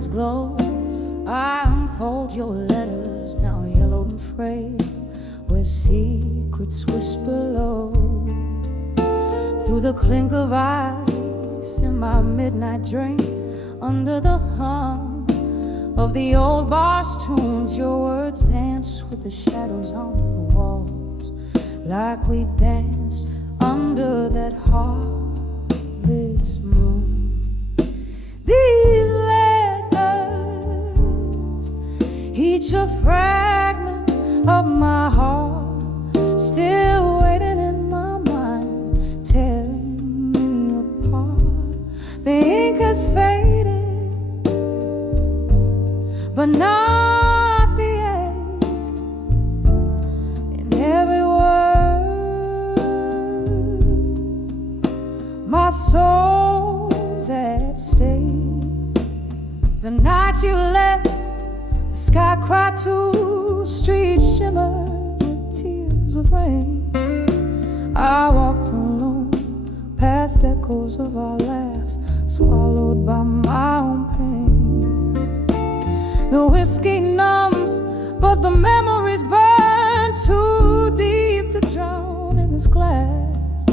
candles glow. I unfold your letters, now yellowed and frayed, where secrets whisper low. Through the clink of ice in my midnight drink, under the hum of the old bar's tunes, your words dance with the shadows on the walls, like we danced under that harvest moon. These letters, each a fragment of my heart, still waiting in my mind, tearing me apart. The ink has faded, but not the ache in every word. My soul's at stake. The night you left, the sky cried too, streets shimmered with tears of rain. I walked alone past echoes of our laughs, swallowed by my own pain. The whiskey numbs, but the memories burn too deep to drown in this glass.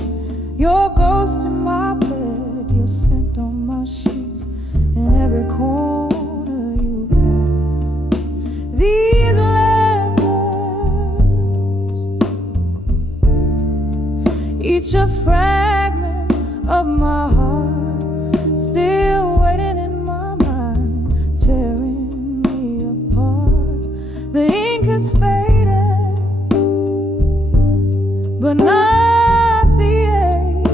Your ghost in my bed, your scent on my sheets, in every corner you pass. These letters, each a fragment of my heart, still waiting in my mind, tearing me apart. The ink has faded, but not the ache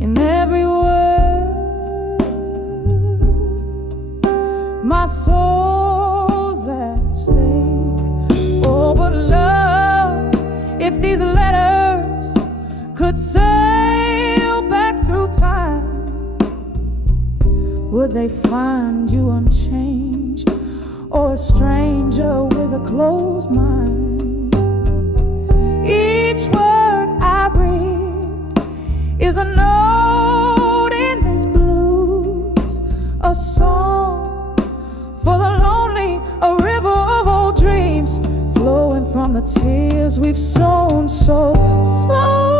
in every word. My soul's at stake. Oh, but love, if these letters could sail back through time, would they find you unchanged, or a stranger with a closed mind? Each word I read is a note in this blues, a song for the lonely, a river of old dreams flowing from the tears we've sown so slowly.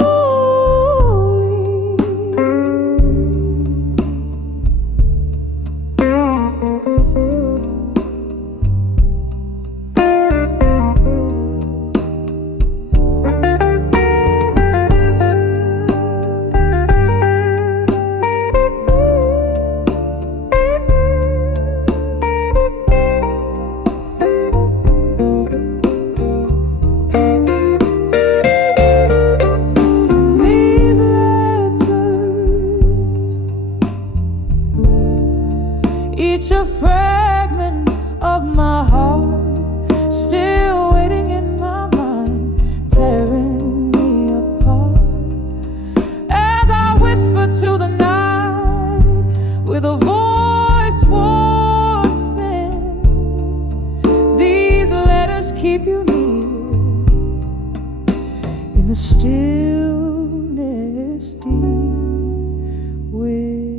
Each a fragment of my heart, still waiting in my mind, tearing me apart. As I whisper to the night with a voice worn thin, these letters keep you near in the stillness deep within.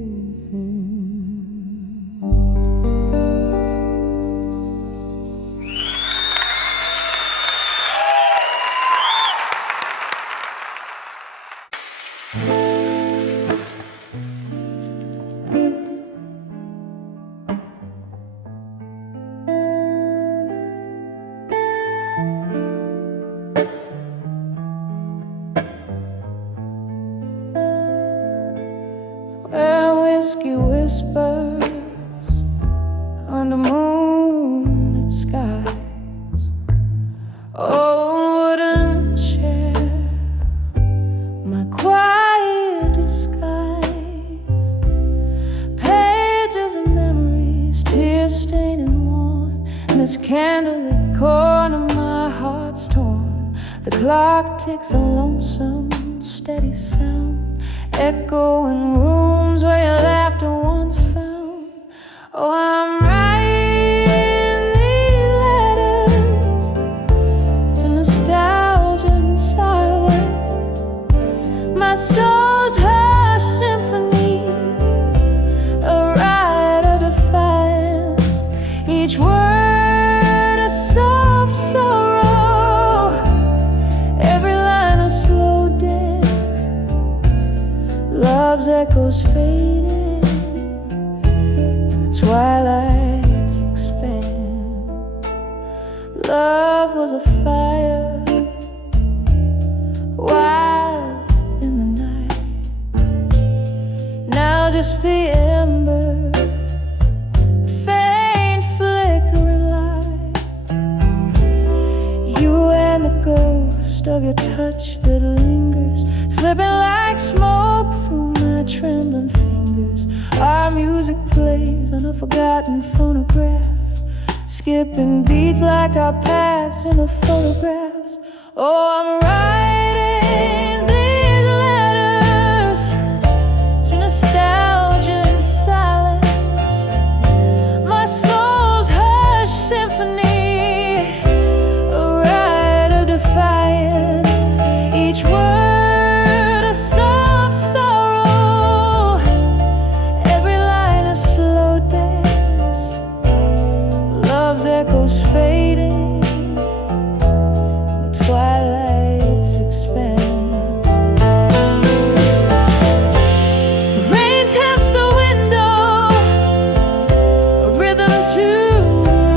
Where whiskey whispers under moonlit skies, old wooden chair, my quiet disguise, pages of memories, tears stained and worn, and this candlelit corner my heart's torn. The clock ticks a lonesome, steady sound, echo in rooms where your laughter once found. Oh, I'm writing these letters to nostalgia and silence. My soul's her symphony, a ride, a defense. love was a fire, wild in the night. Now just the embers, faint flickering light. You and the ghost of your touch that lingers, slipping like smoke through my trembling fingers. Our music plays on a forgotten phonograph, skipping beats like our past in the photographs. Oh, I'm writing these letters to nostalgia and silence, my soul's hushed symphony, a rite of defiance. Each word a soft sorrow, every line a slow dance. Love's echoes fading, the twilight's expanse. Rain taps the window, a rhythm to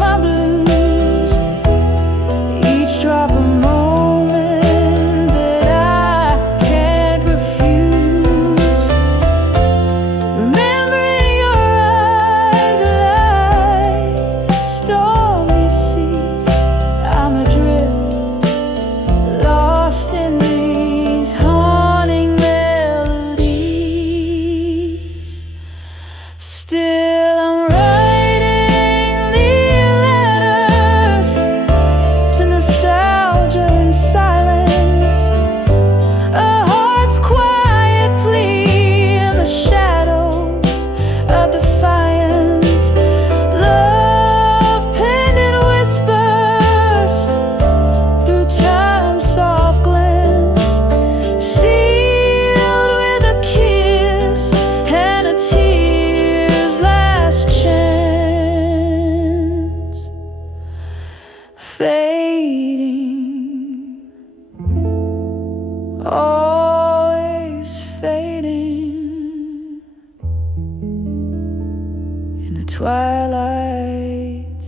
my blues. Each drop a moment that I can't refuse. Remembering your eyes like stormy seas. I'm adrift, lost in these haunting melodies. Still I'm writing these letters to nostalgia and silence, a heart's quiet plea in the shadows of defiance. Love penned in whispers through time's soft glance, sealed with a kiss and a tear's last chance. Fading, always fading, in the twilight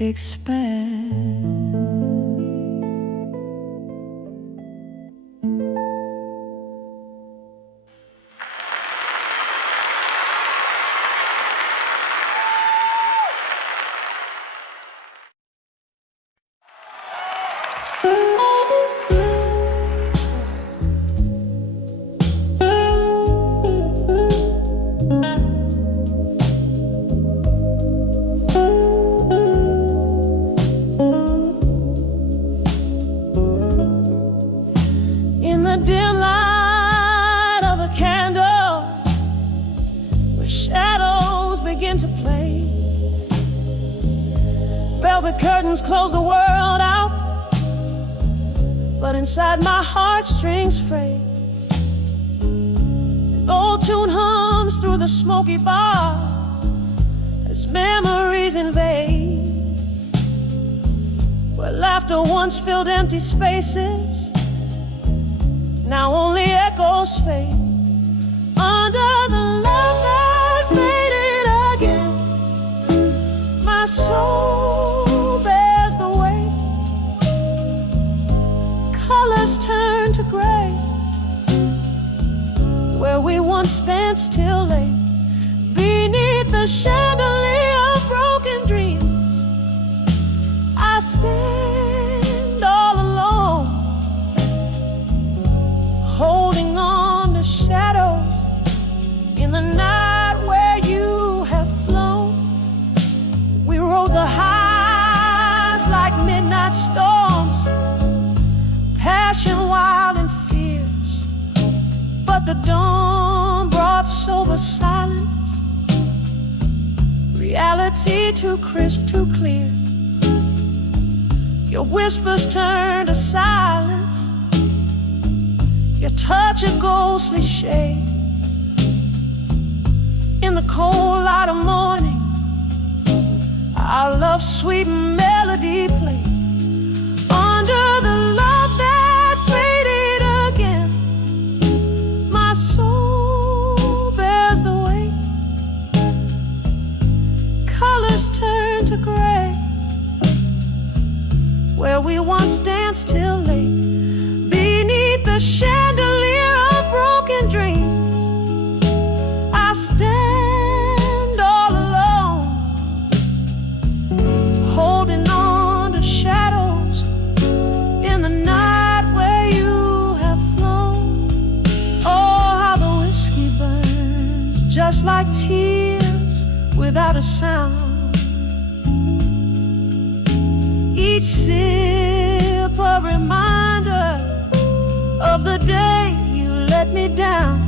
expand. In the dim light of a candle, where shadows begin to play, velvet curtains close the world out, but inside my heartstrings fray. An old tune hums through the smoky bar as memories invade, where laughter once filled empty spaces, now only echoes fade. Under the love that faded again, my soul bears the weight. Colors turn to gray, where we once danced till late, beneath the chandelier of broken dreams. I stand all alone, holding on to shadows in the night where you have flown. We rode the highs like midnight storms, passion wild and fierce, but the dawn brought sober silence, reality too crisp, too clear. Your whispers turn to silence, your touch a ghostly shade. In the cold light of morning, our love's sweet melody played. Under the love that faded again, my soul bears the weight. Colors turn to gray, where we once danced till late, beneath the chandelier of broken dreams. I stand all alone, holding on to shadows in the night where you have flown. Oh, how the whiskey burns, just like tears without a sound. Each sip a reminder of the day you let me down.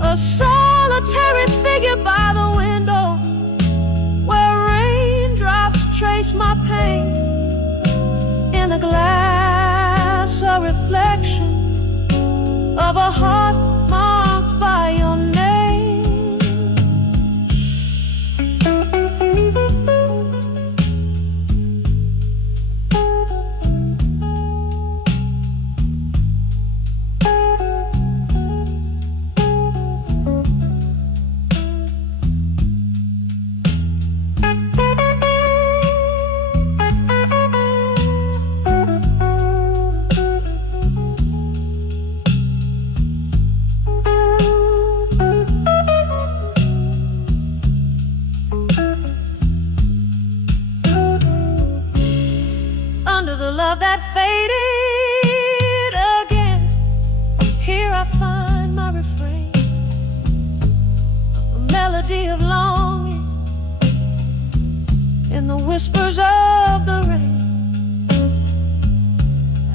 A solitary figure by the window, where raindrops trace my pain. In the glass, a reflection of a heart marked by your name. That faded again, here I find my refrain, a melody of longing in the whispers of the rain.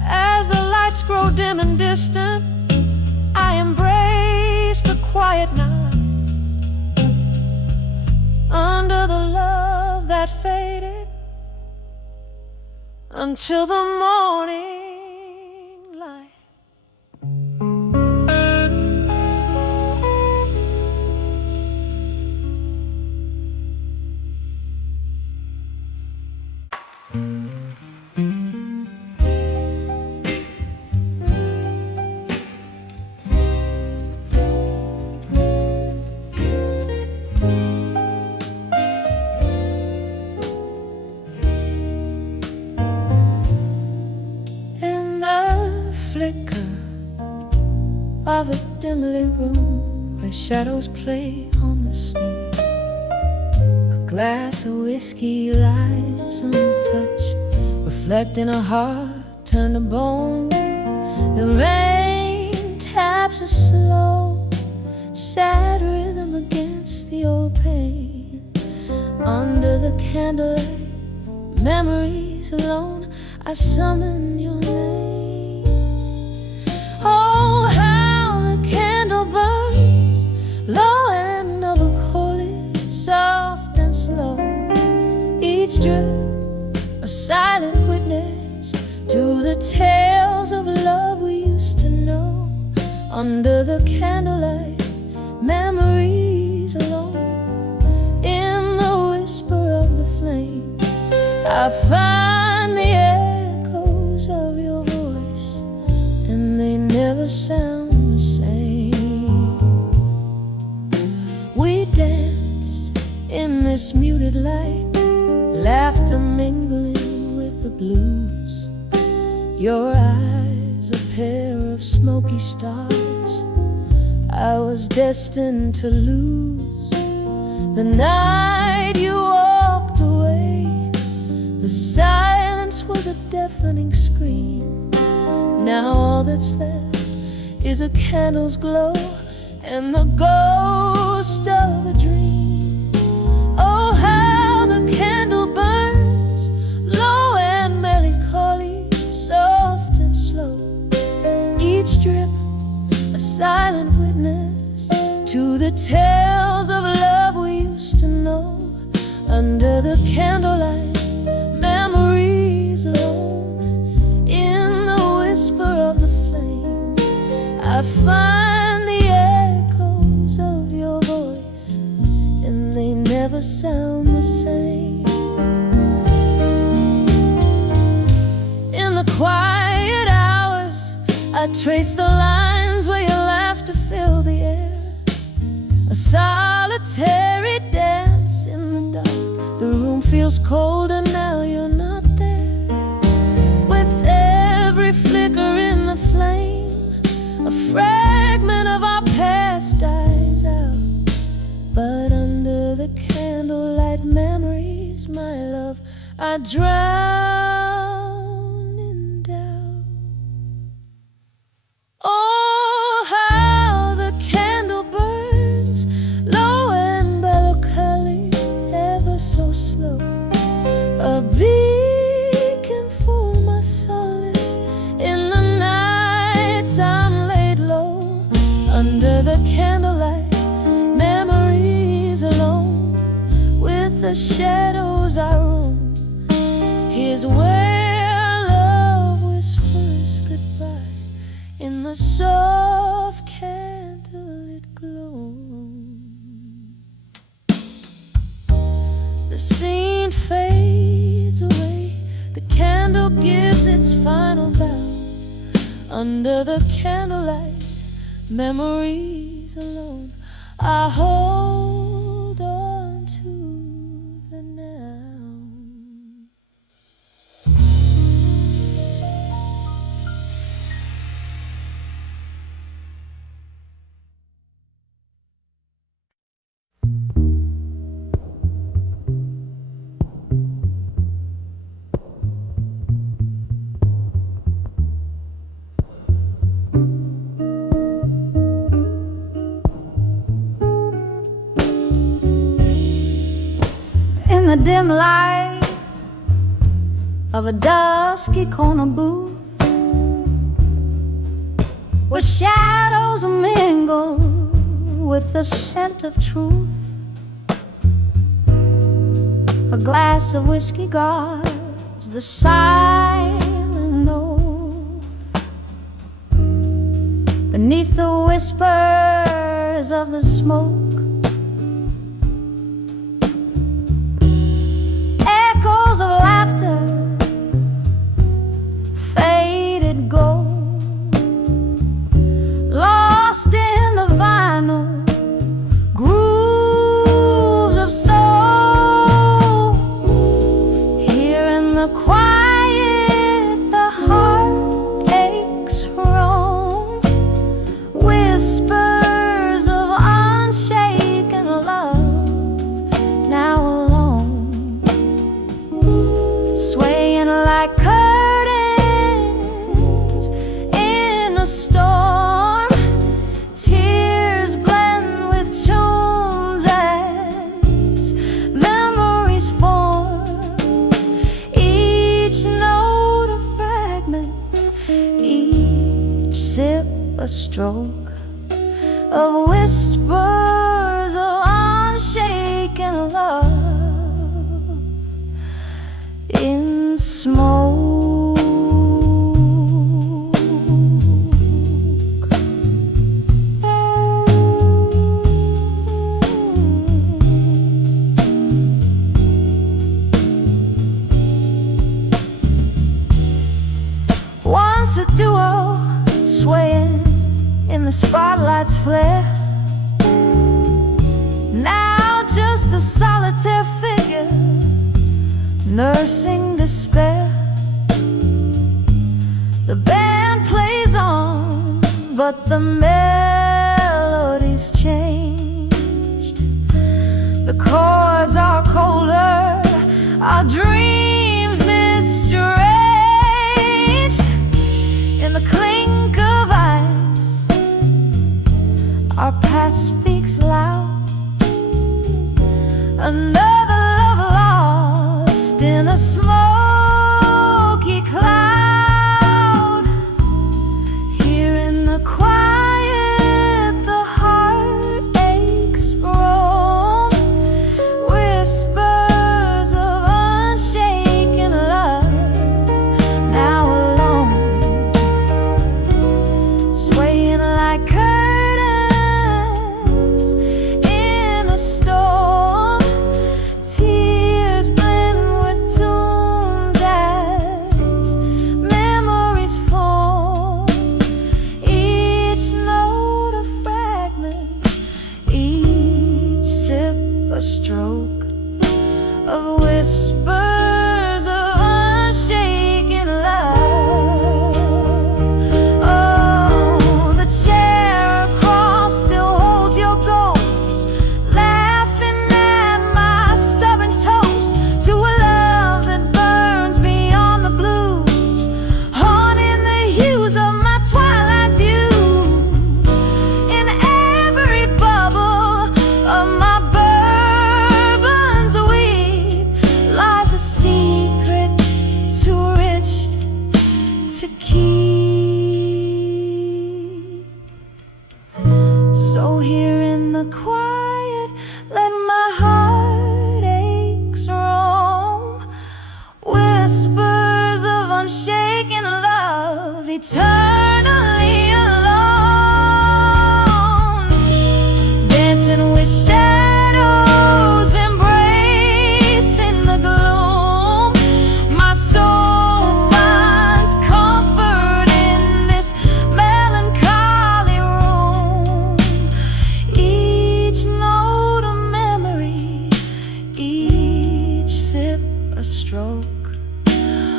As the lights grow dim and distant, I embrace the quiet night, under the love that faded, until the morning light. Of a dimly room where shadows play on the snow, a glass of whiskey lies untouched, reflecting a heart turned to bone. The rain taps a slow, sad rhythm against the old pain. Under the candlelight, memories alone, I summon your name. Oh, burns low and melancholy, soft and slow. Each drip a silent witness to the tales of love we used to know. Under the candlelight, memories alone. In the whisper of the flame, I find the echoes of your voice, and they never sound the same. In this muted light, laughter mingling with the blues. Your eyes, a pair of smoky stars, I was destined to lose. The night you walked away, the silence was a deafening scream. Now all that's left is a candle's glow and the ghost of a dream. Oh, how the candle burns, low and melancholy, soft and slow. Each drip a silent witness to the tales of love we used to know. Under the candlelight, memories alone. In the whisper of the flame, I find the echoes of your voice, and they never sound the same. In the quiet hours, I trace the lines where your laughter filled the air. A solitary dance in the dark. The room feels colder now you're not there. I drown in doubt. Oh, how the candle burns, low and melancholy, ever so slow, a beacon for my solace in the nights I'm laid low. Under the candlelight, memories alone, with the shadows I roam. Here's where love whispers goodbye in the soft candlelit glow. The scene fades away, the candle gives its final bow. Under the candlelight, memories alone, I hold on to the now. In the dim light of a dusky corner booth, where shadows mingle with the scent of truth, a glass of whiskey guards the silent oath. Beneath the whispers of the smoke, echoes of laughter, faded gold, lost in the vinyl grooves of soul. Here in the quiet, the heartaches roam, whispers of unshaken love, now alone, swaying like curtains in a storm. Tears blend with tunes as memories form, each note a fragment, each sip a stroke of whispers of unshaken love in smoke. Once a duo swaying in the spotlight's flare, now just a solitary figure nursing despair. The band plays on, but the melody's changed. The chords are colder, our dreams mistranged. In the clink of ice, our past speaks loud. Another love lost in a smoky cloud. Here in the quiet, unshaken love, eternally alone, dancing with shadows, embracing the gloom. My soul finds comfort in this melancholy room. Each note a memory, each sip a stroke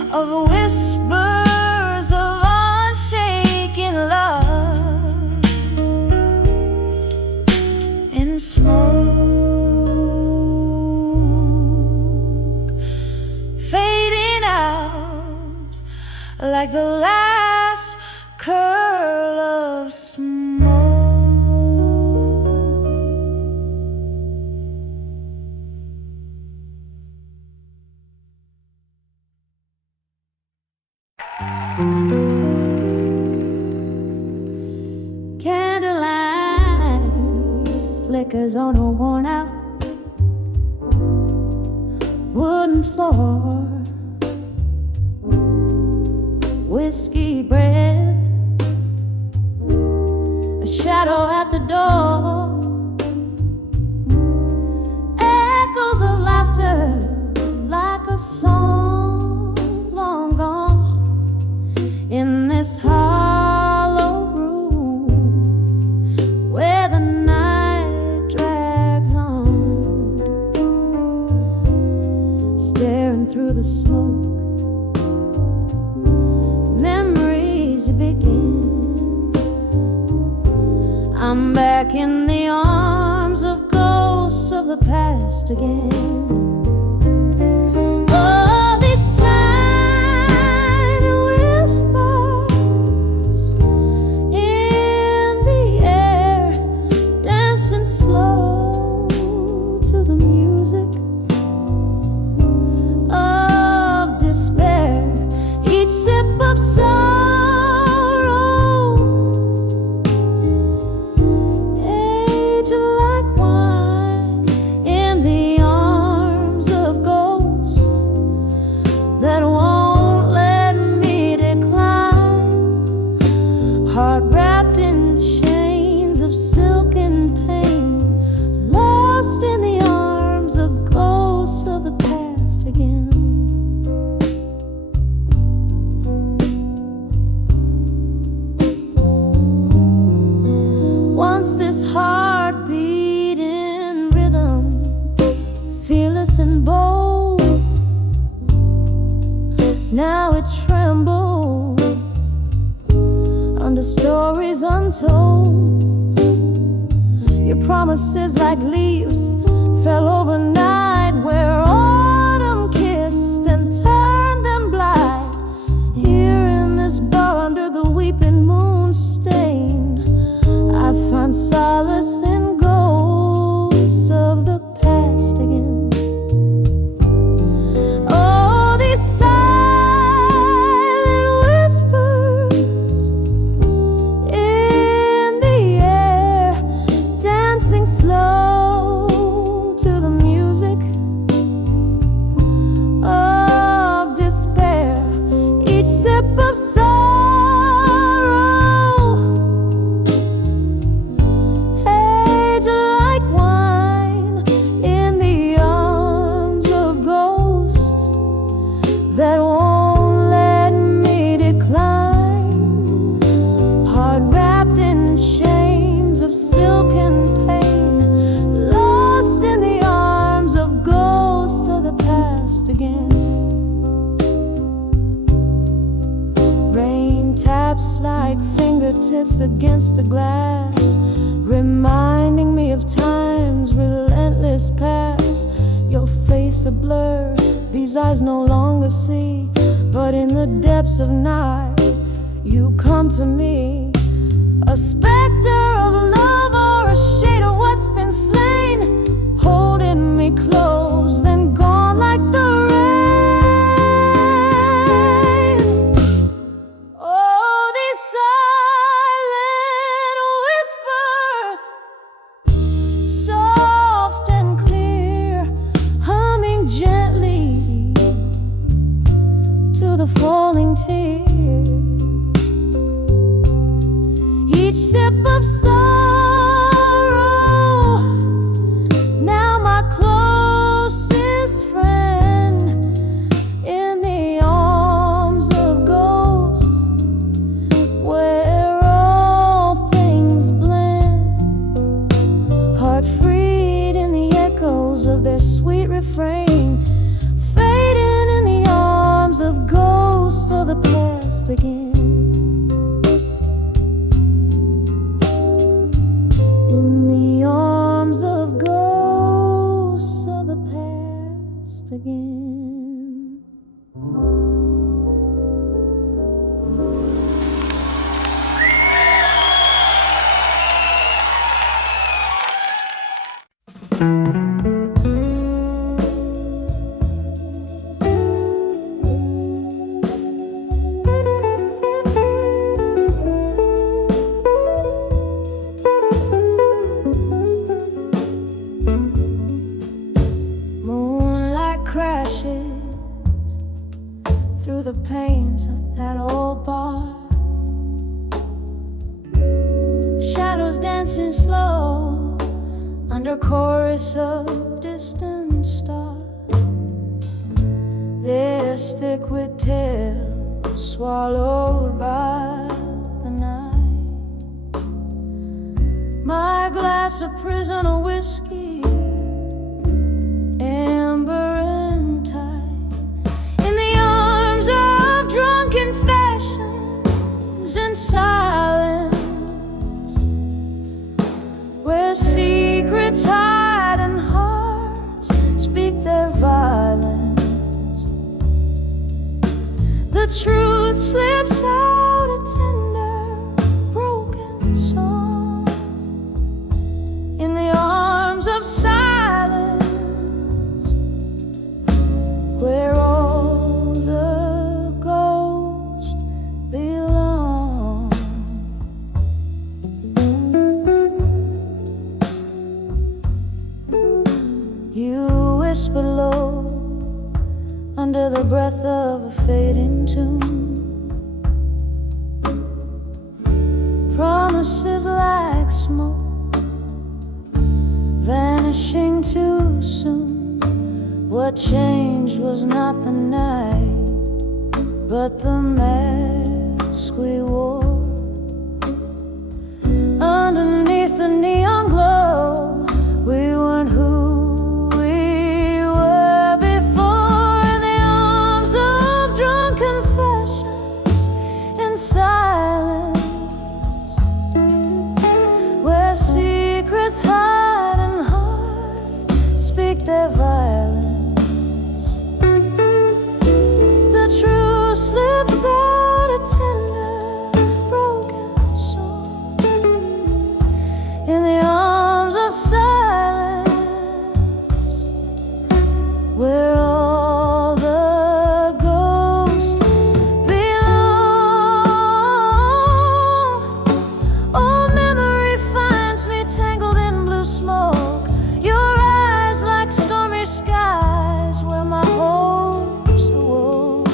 of whispers of unshaken love in smoke, fading out like the last curl of smoke. Candlelight flickers on a worn out wooden floor. Whiskey breath, a shadow at the door. Echoes of laughter like a song long gone in this hollow room where the night drags on, staring through the smoke. Memories begin. I'm back in the arms of ghosts of the past again. Oh, these silent whispers in the air, dancing slow to the music of despair. Each sip of sorrow, age like wine in the arms of ghosts that won't let me decline. Heart wrapped in chains of silken pain, lost in the arms of ghosts of the past again. Once this heart beat in rhythm, fearless and bold. Now it trembles under stories untold. Your promises like leaves fell overnight where autumn kissed and turned them blind. Here in this bar under the weeping moon stain, I find solace in ghosts of the past again. Oh, these silent whispers in the air, dancing slow to the music of despair. Each sip of sorrow, age like wine in the arms of ghosts that won't let me decline. Heart wrapped in chains of silken pain, lost in the arms of ghosts of the past again. Rain taps like fingertips against the glass, reminding me of time's relentless past. Your face a blur, these eyes no longer see, but in the depths of night you come to me. A specter of love or a shade of what's been slain, holding me close, then gone like the rain. Oh, these silent whispers, soft and clear, humming gently to the falling tears. Each sip of sorrow, now my closest friend, in the arms of ghosts where all things blend, heart freed in the echoes of their sweet refrain, fading in the arms of ghosts of the past again. In the arms of ghosts of the past again. Moonlight crashes through the panes of that old bar, shadows dancing slow under chorus of distant stars. This thick with tales swallowed by the night. My glass of prisoner whiskey, amber and tight, in the arms of drunken fashions in silence, where secrets hide and hearts speak their violence. The truth slips out a tender, broken song in the arms of silence, where all the ghosts belong. You whisper low under the breath of a fading tune, promises like smoke vanishing too soon. What changed was not the night, but the mask we wore. Underneath the neon glow, we weren't who we were before. In the arms of drunken fashions in silence, where secrets hide and heart speak their violence. The truth slips out a tender, broken soul in the arms of silence, where all the ghosts belong. Oh, memory finds me tangled in blue smoke, your eyes like stormy skies where my hopes awoke.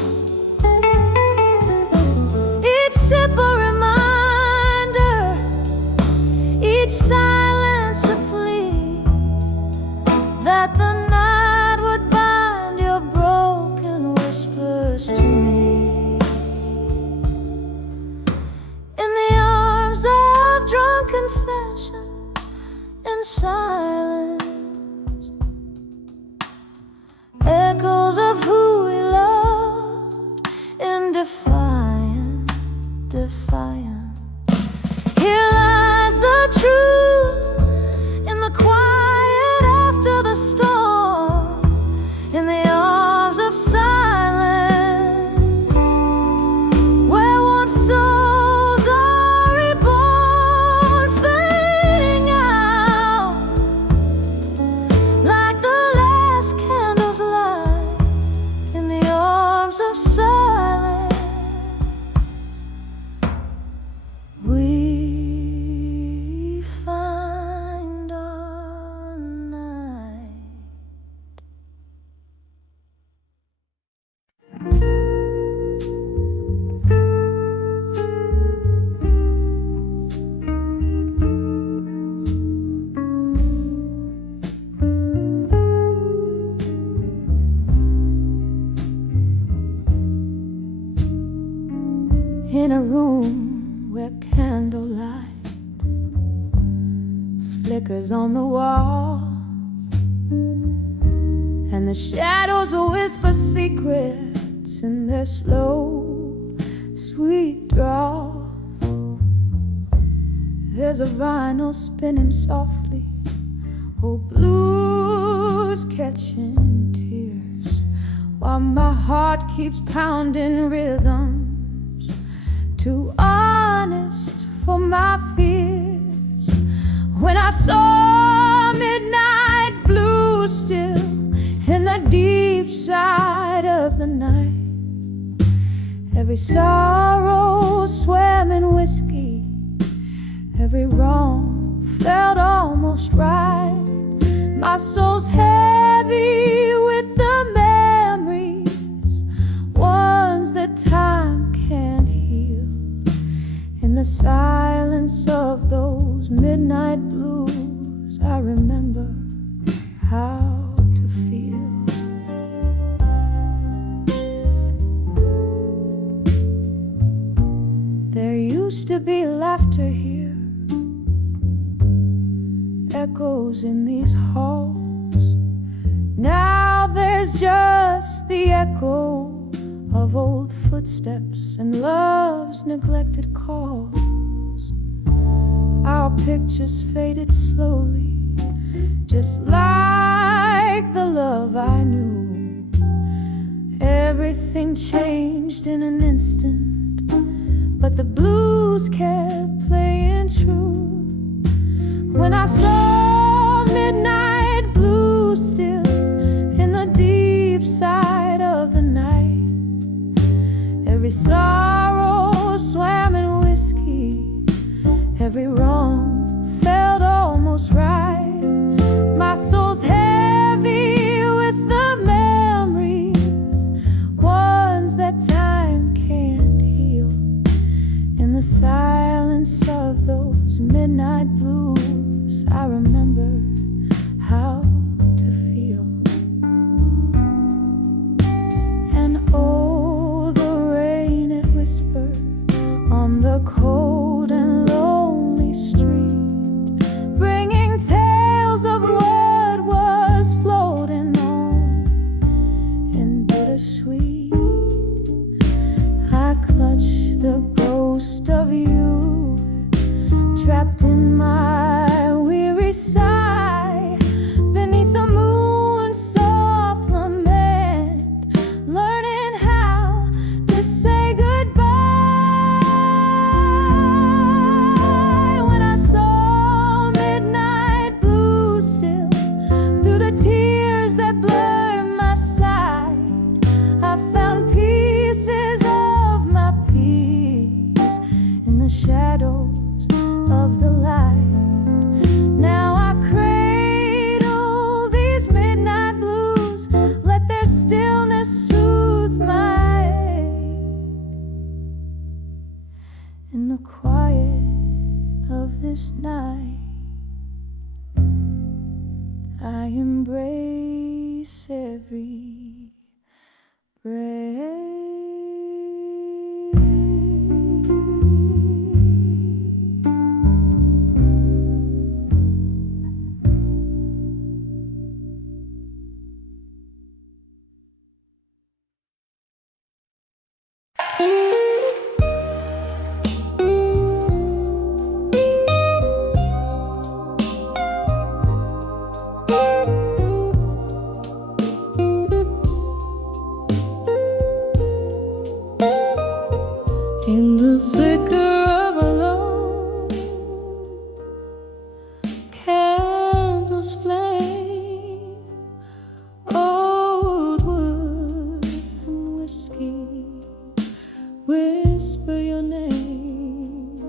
Each sip a reminder, each silence a plea, that the night would bind your broken whispers to me. In the arms of drunken fashions in silence, echoes of who we loved in defiant, defiant. Here lies the truth in the quiet after the storm, in the arms of silence, where once souls are reborn, fading out like the last candles light, in the arms of silence. We in a room where candlelight flickers on the wall, and the shadows will whisper secrets in their slow, sweet drawl. There's a vinyl spinning softly, old blues catching tears, while my heart keeps pounding rhythms too honest for my fears. When I saw midnight blue still in the deep side of the night, every sorrow swam in whiskey, every wrong felt almost right. My soul's heavy with the memories, ones that time can't heal. In the silence of those midnight blues, I remember how to feel. There used to be laughter here, echoes in these halls. Now there's just the echo of old footsteps and love's neglected calls. Our pictures faded slowly, just like the love I knew. Everything changed in an instant, but the blues kept playing true. When I saw midnight blue still in the deep side of the night, every sorrow swam in whiskey, every wrong felt almost right. My soul's heavy with the memories, ones that time can't heal. In the silence of those midnight blues, I remember how to feel. And oh, the rain, it whispered on the cold and lonely street, bringing tales of what was floating on and bittersweet. I clutch the ghost of you, trapped in my weary sigh, beneath the moon's soft lament, learning how to say goodbye. When I saw midnight blue still through the tears that blurred my sight, I found pieces of my peace in the shadows of the light. Now I cradle these midnight blues, let their stillness soothe my ache. In the quiet of this night, I embrace every breath. In the flicker of a low candle's flame, old wood and whiskey whisper your name.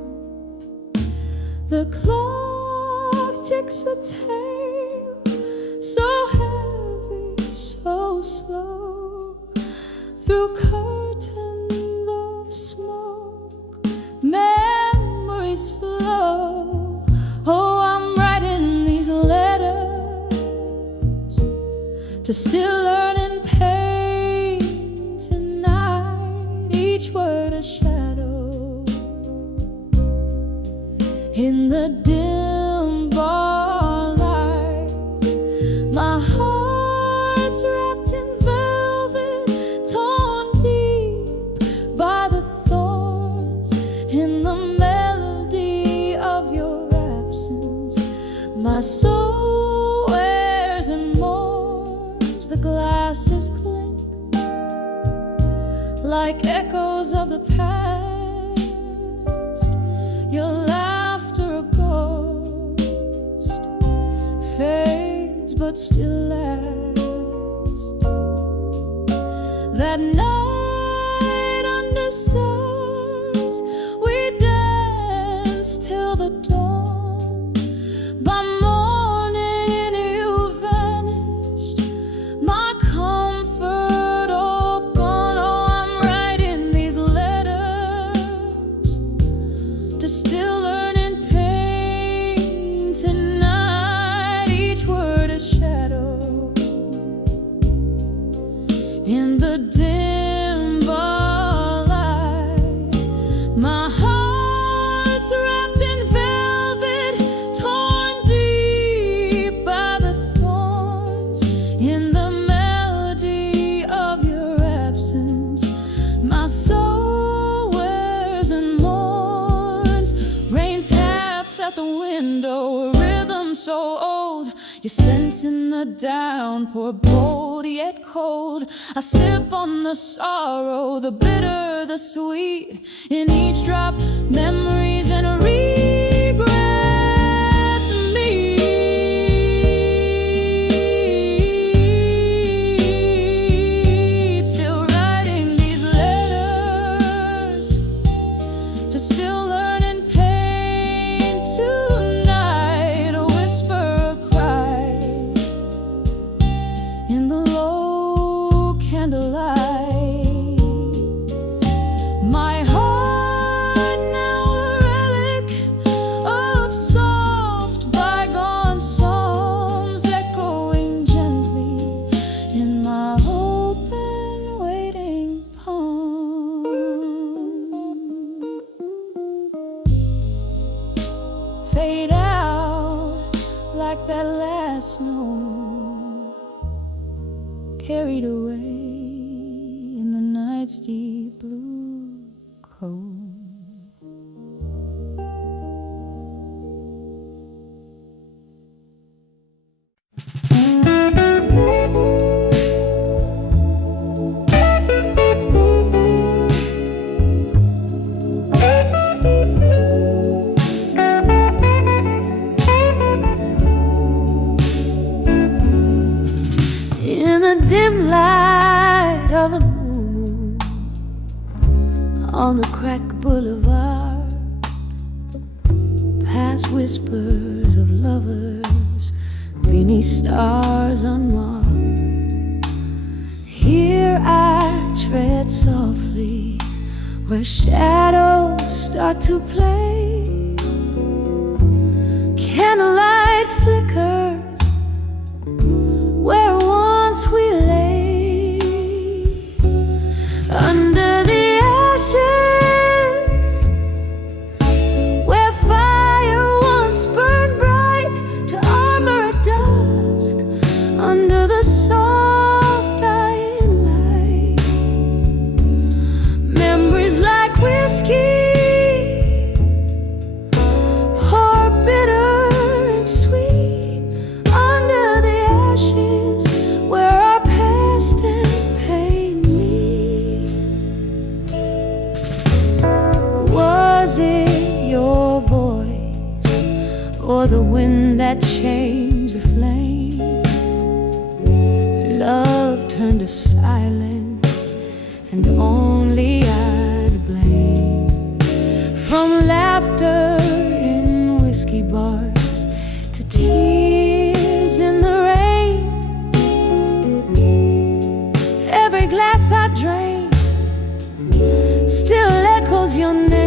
The clock ticks a tale, so heavy, so slow, through curtains of smoke, memories flow. Oh, I'm writing these letters to still learning pain tonight. Each word a shadow In the dim bar light, my heart's wrapped in velvet, torn deep by the thorns. In the melody of your absence, my soul wears and mourns. The glasses clink like echoes of the past. Your laughter, a ghost, fades but still lasts. That night under stars, we danced till the dawn. By morning you vanished, my comfort all gone. Oh, I'm writing these letters to still learning pain tonight. Each word a shadow in the dim bar light. My heart's wrapped in velvet, torn deep by the thorns. In the melody of your absence, my soul wears and mourns. Rain taps at the window, a rhythm so old. Your sense in the downpour, bold yet cold. I sip on the sorrow, the bitter, the sweet. In each drop, memories and regrets meet. Still writing these letters to still learning pain tonight. A whisper, a cry in the low candlelight. My heart now a relic of soft bygone songs, echoing gently in my open waiting palm. Fade out like that last note, carried away in the night's deep blue cold. In the dim light of the moon, on the cracked boulevard, past whispers of lovers beneath stars unmarked. Here I tread softly where shadows start to play. Candlelight flickers where once we lay. Under the ashes, where fire once burned bright to armor at dusk. Under the soft dying light, memories like whiskey pour bitter and sweet. Under the ashes, where our past and pain meet. Was it your voice or the wind that changed the flame? Love turned to silence, and only I to blame. From laughter in whiskey bars to tears in the rain, every glass I drain still echoes your name.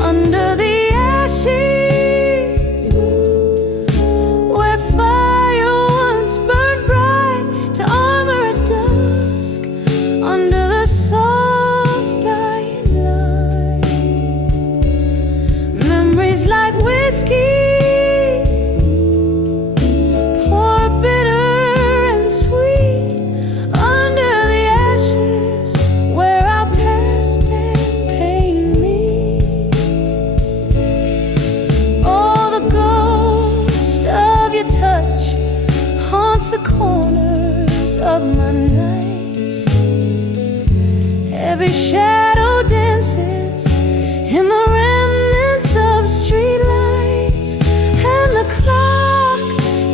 Under the ashes, where fire once burned bright to armor at dusk. Under the soft dying light, every shadow dances in the remnants of streetlights, and the clock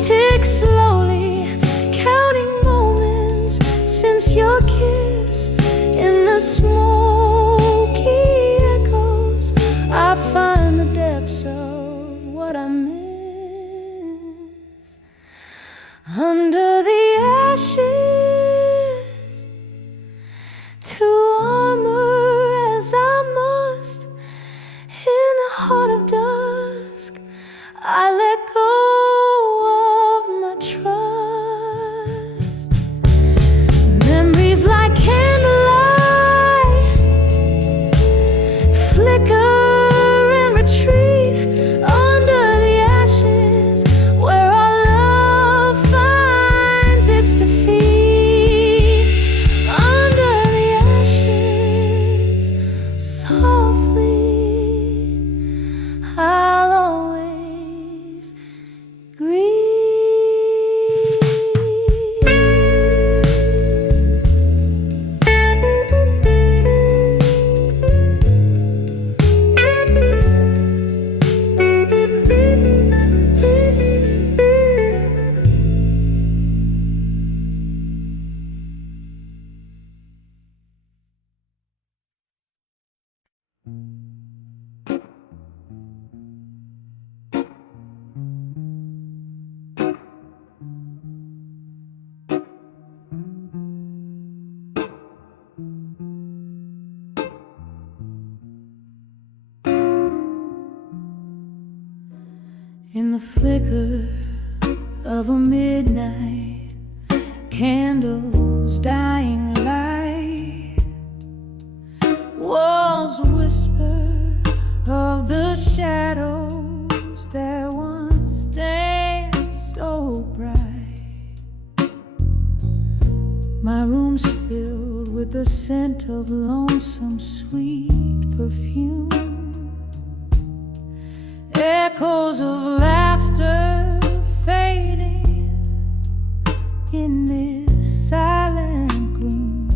ticks slowly, counting moments since your kiss. In the smoky echoes, I find the depths of what I miss. Under the ashes, to armor as I must, in the heart of dusk, I let go of my trust. Memories like candlelight flicker and retreat under the ashes, where our love finds its defeat. Under the ashes, softly, I'll always grieve. In the flicker of a midnight, candles dying light, walls whisper of the shadows that once danced so bright. My room's filled with the scent of lonesome sweet perfume, echoes of laughter fading in this silent gloom.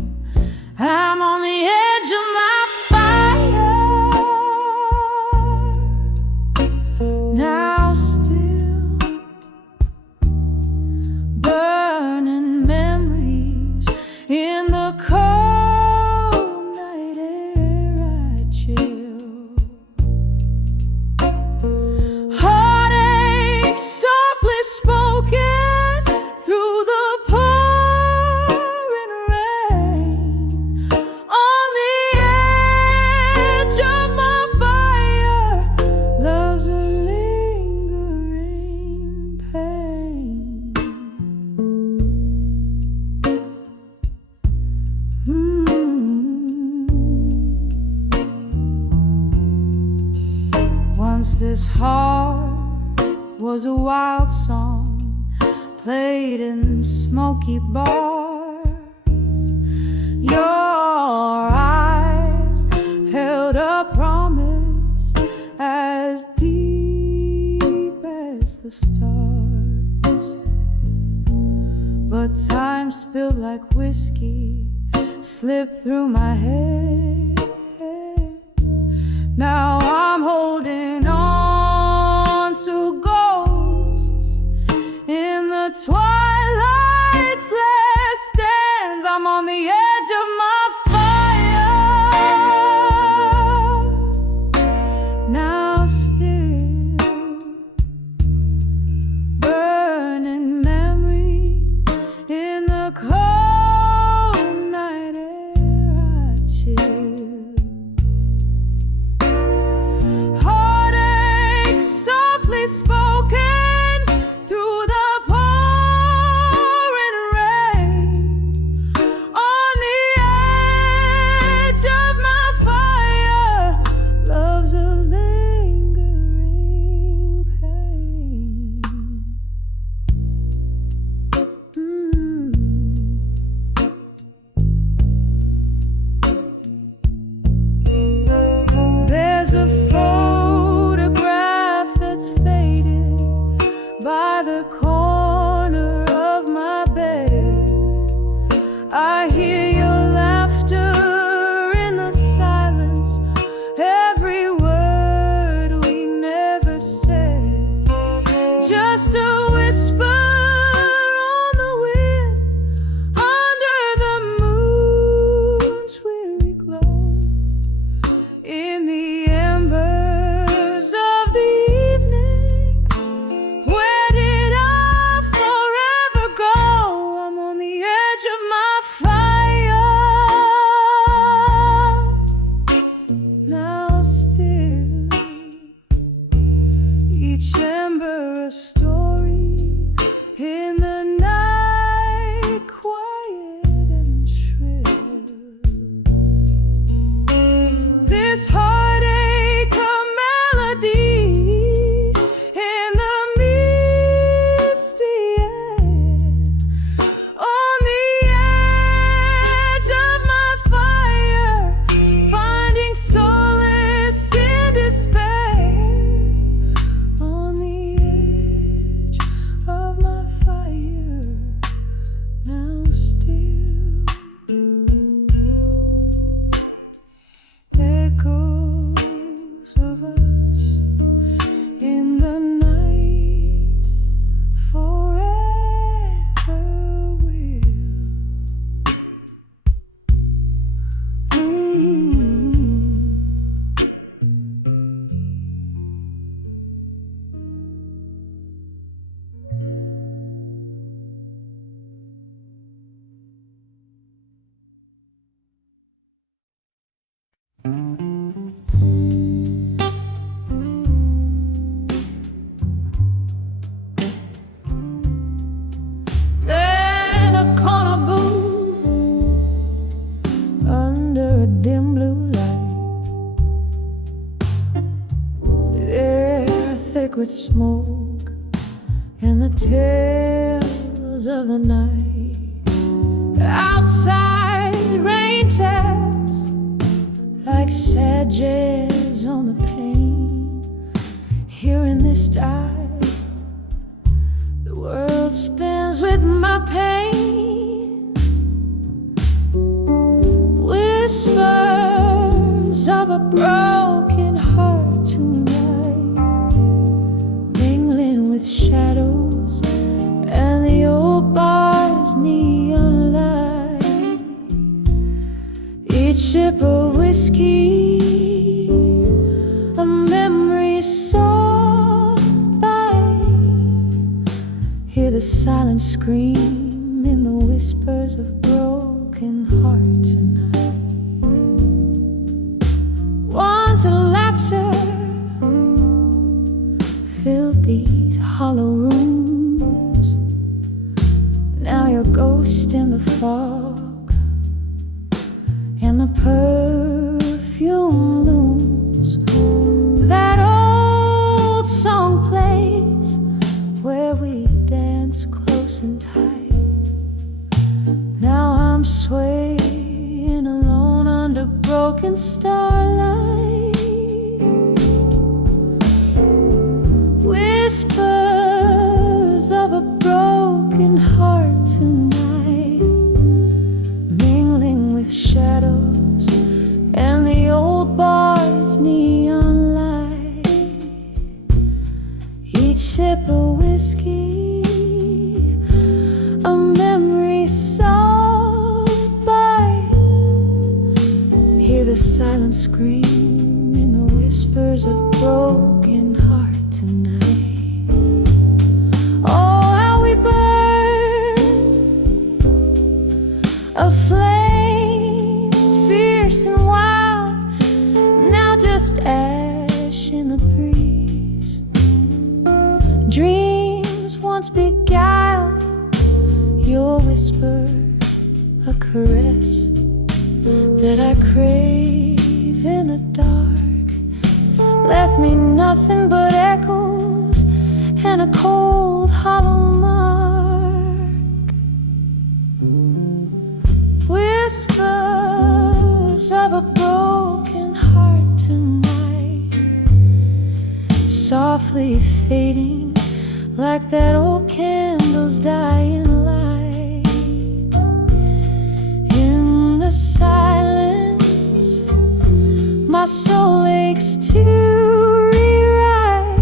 I'm on the edge of my fire, now still burning memories in the cold night air I chill. Heartache softly spoken through the pouring rain. On the edge of my fire, love's a lingering pain. Once this heart was a wild song played in smoky bars. Your eyes held a promise as deep as the stars, but time spilled like whiskey slipped through my hands. Now I'm holding on to ghosts in the twilight's last stands. I'm on the edge of my fire, now still burning memories in the cold night air I chill. liquid smoke and the tales of the night. Outside, rain taps like sad jazz on the pane. Here in this dive, the world spins with my pain. Whispers of a broken heart tonight, mingling with shadows and the old bar's neon light. Each sip of whiskey, a memory soft bite. Hear the silent scream in the whispers of broken heart tonight. Once laughter filled these hollow rooms. Now you're a ghost in the fog, and the perfume looms. That old song plays where we dance close and tight. Now I'm swaying alone under broken starlight. Whispers of a broken heart tonight, mingling with shadows and the old bar's neon light. Each sip of whiskey, a memory soft bite. Hear the silent scream in the whispers of broken heart tonight. Oh, how we burn, a flame fierce and wild, now just ash in the breeze. Dreams once beguiled, your whisper, a caress that I crave in the dark, left me nothing but echoes and a cold hollow mark. Whispers of a broken heart tonight, softly fading like that old candle's dying light. In the silence, my soul aches to rewrite,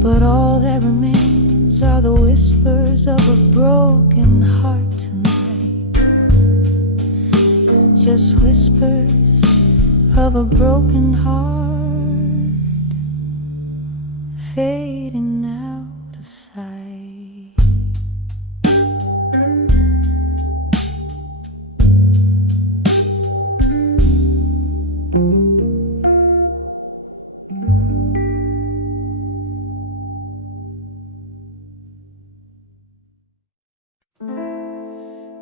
but all that remains are the whispers of a broken heart tonight. Just whispers of a broken heart fading out of sight.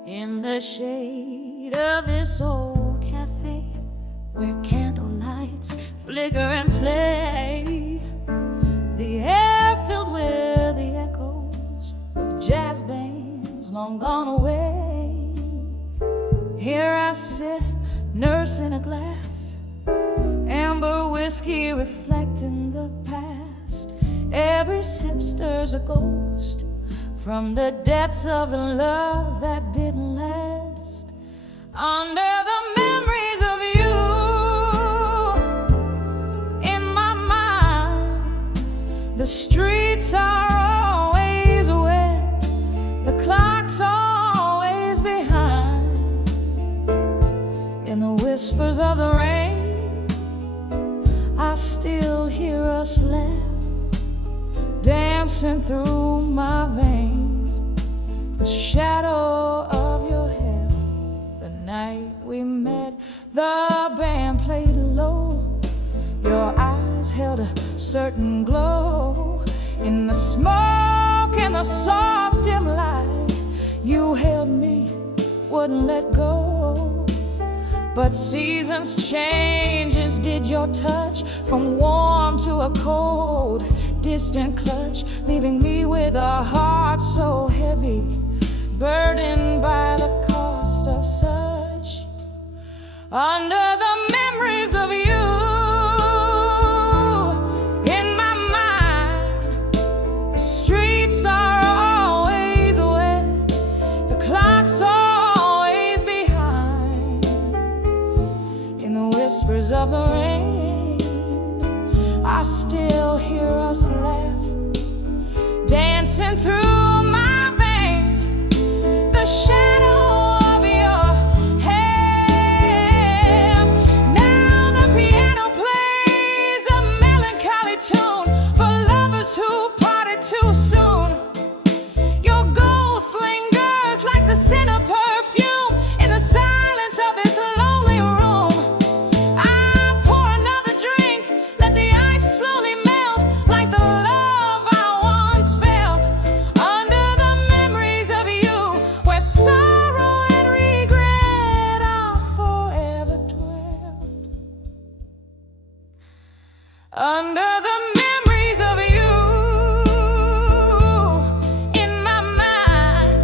In the shade of this old cafe, where candlelights flicker and play, the air filled with the echoes of jazz bands long gone away. Here I sit, nursing a glass, amber whiskey reflecting the past. Every sip stirs a ghost from the depths of the love that didn't last. Under the memories of you in my mind, the streets are always wet, the clock's always behind. In the whispers of the rain, I still hear us laugh, dancing through my veins, the shadow of your hair. The night we met, the band played low, your eyes held a certain glow. In the smoke and the soft dim light, you held me, wouldn't let go. But seasons changes did your touch, from warm to a cold, distant clutch, leaving me with a heart so heavy, burdened by the cost of such. Under the memories of you in my mind, the streets are always wet, the clock's always behind. In the whispers of the rain, I still hear us laugh, dancing through my veins, the shadow of your hair. Now the piano plays a melancholy tune for lovers who parted too soon. Your ghost lingers like the scent of perfume in the silence of this lonely room. I pour another drink, let the ice slowly melt like the love I once felt. Under the memories of you, where sorrow and regret are forever dwelt. Under the memories of you in my mind,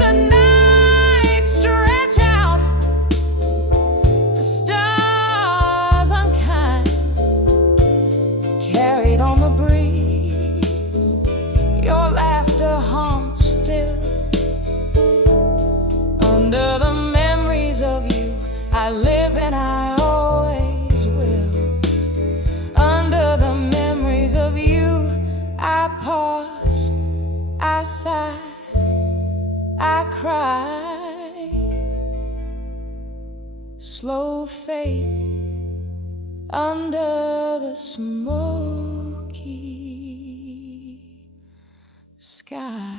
the nights stretch out, the stars unkind, carried on the breeze. Your laughter haunts still. Under the memories of you, I live and I always will. Under the memories of you, I pause, I sigh, I cry. Slow fade under the smoky sky.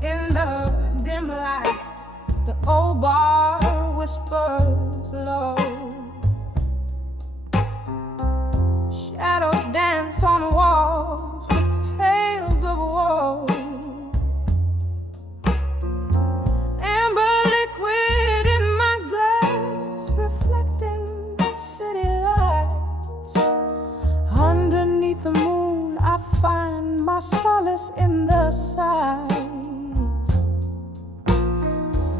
In the dim light, the old bar whispers low. Shadows dance on walls with tales of woe. Amber liquid in my glass, reflecting the city lights. Underneath the moon, I find my solace in the sight.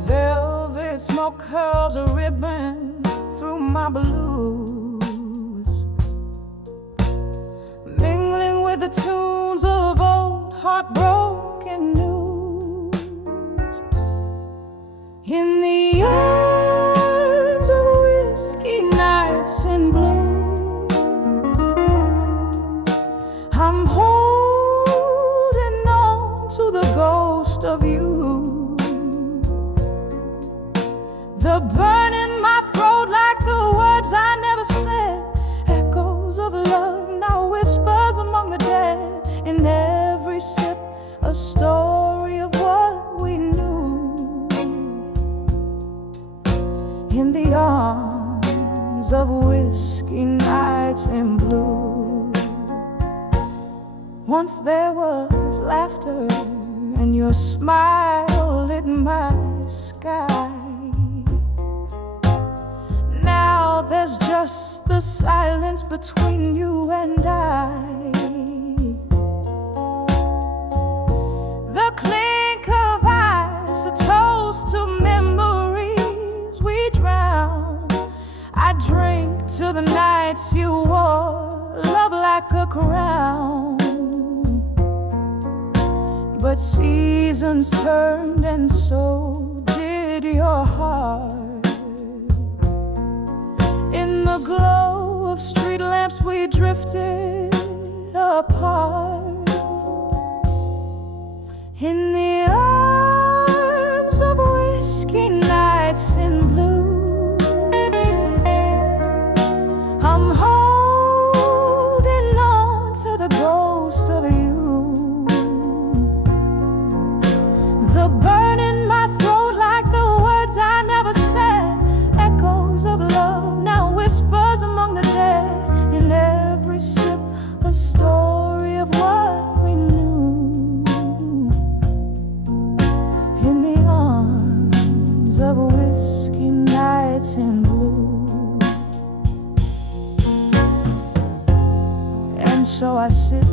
Velvet smoke curls a ribbon through my blues, mingling with the tunes of old heartbroken news. In the arms of whiskey nights in bloom, I'm holding on to the ghost of you. The burn in my throat like the words I never said, echoes of love now whispers among the dead. In every sip, a story of what we knew. In the arms of whiskey nights in blue, once there was laughter and your smile lit my sky. Now there's just the silence between you and I. The clink of ice, a toast to memories we drown. I drink to the nights you wore love like a crown. But seasons turned and so did your heart. In the glow of street lamps we drifted apart. In the arms of whiskey nights in blue, I'm holding on to the ghost of you. The burn in my throat like the words I never said, of whiskey nights in blue. And so I sit,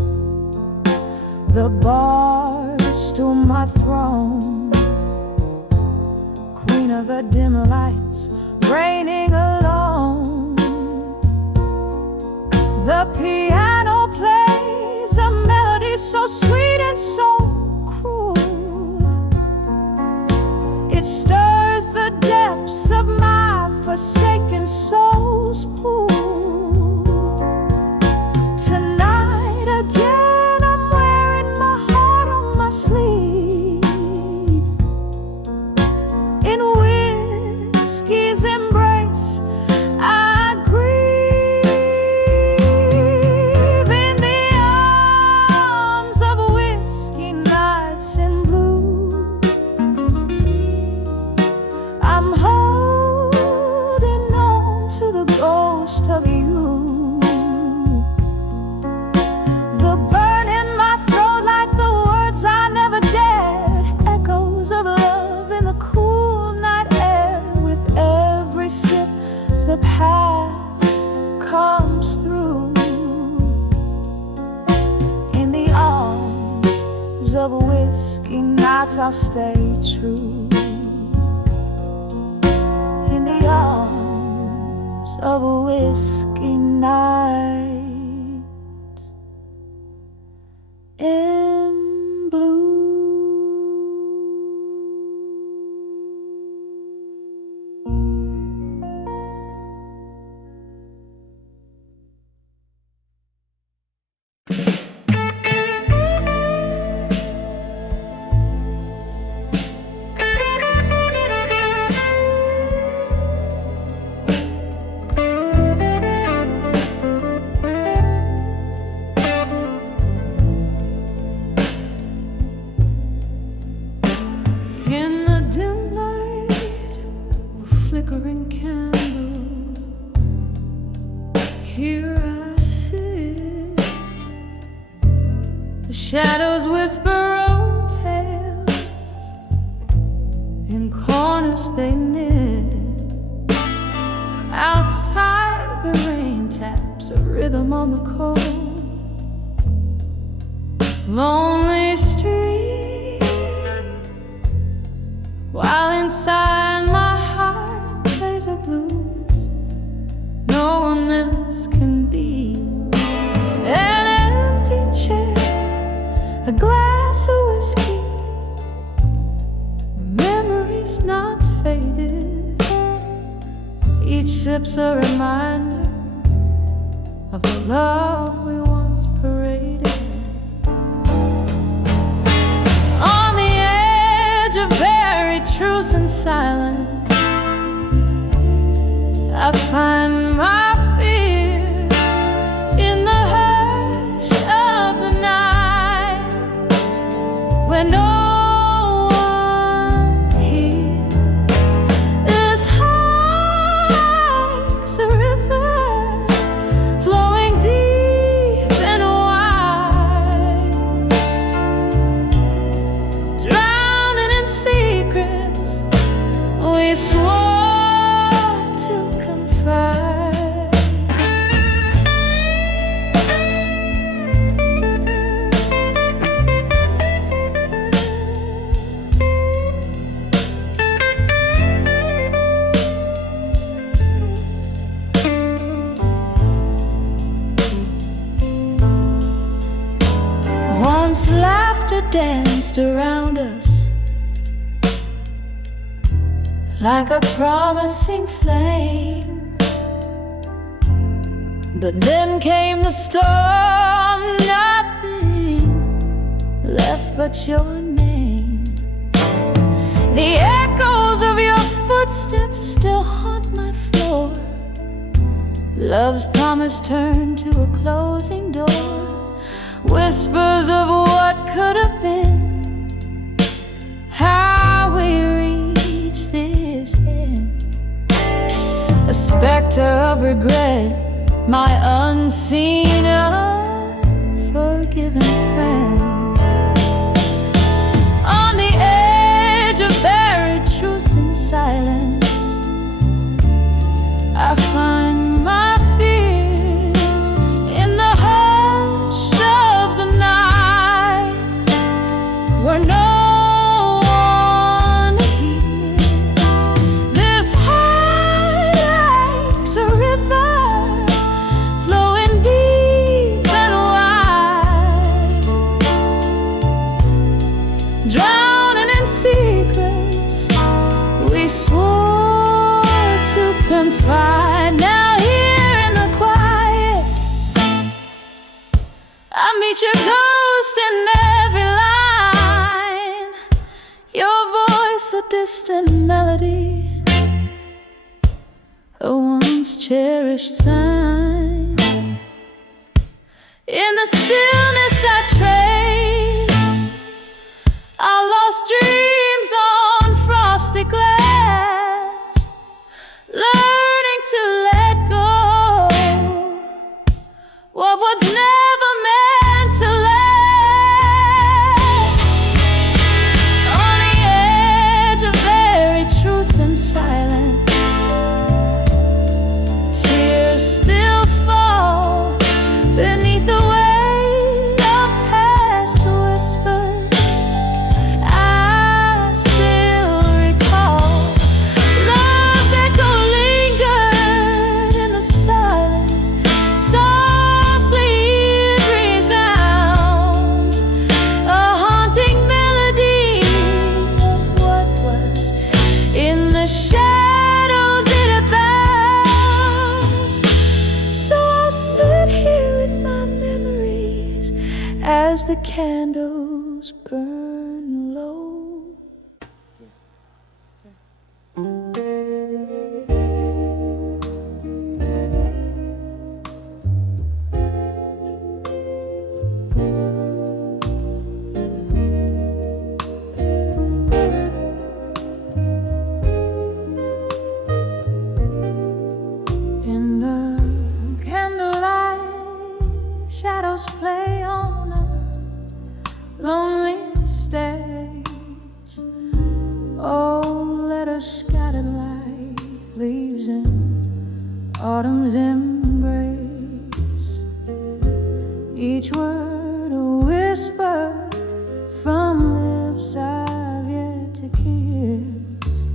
the bar's to my throne, queen of the dim lights, reigning alone. The piano plays a melody so sweet and so cruel. It stirs the depths of my forsaken soul's pool. Tonight again I'm wearing my heart on my sleeve, in whiskey's embrace I grieve, in the arms of whiskey nights in blue. I'm holding on to the ghost of you. The burn in my throat like the words I never dared, echoes of love in the cool night air. With every sip the past comes through. In the arms of whiskey nights I'll stay true. In the arms of a whiskey night in blue. In the dim light of a flickering candle, here I sit. The shadows whisper old tales, in corners they knit. Outside the rain taps a rhythm on the cold, lonely street, while inside my heart plays a blues no one else can be. An empty chair, a glass of whiskey, memories not faded. Each sip's a reminder of the love we once paraded. On the edge of buried truths and silence, I find my fears in the hush of the night, when no one hears. This heart's a river flowing deep and wide, drowning in secrets we swore to confide. Once laughter danced around us like a promising flame, but then came the storm, nothing left but your name. The echoes of your footsteps still haunt my floor. Love's promise turned to a closing door. Whispers of what could have been, how we reached this end. A specter of regret, my unseen, unforgiven friend. On the edge of buried truths and silence, distant melody, a once cherished sign. In the stillness I trace our lost dreams on frosty glass, learning to let go of what's never meant to last. On the edge of very truth and silence, tears still fall beneath the weight of past whispers. I still recall love's echo lingered in the silence. Softly it resounds, a haunting melody of what was. In the shadows it abounds. So I'll sit here with my memories as the candles burn low. In the candlelight, shadows play on a lonely stage. Oh, let us scattered like leaves in autumn's embrace. Each word a whisper from lips I've yet to kiss.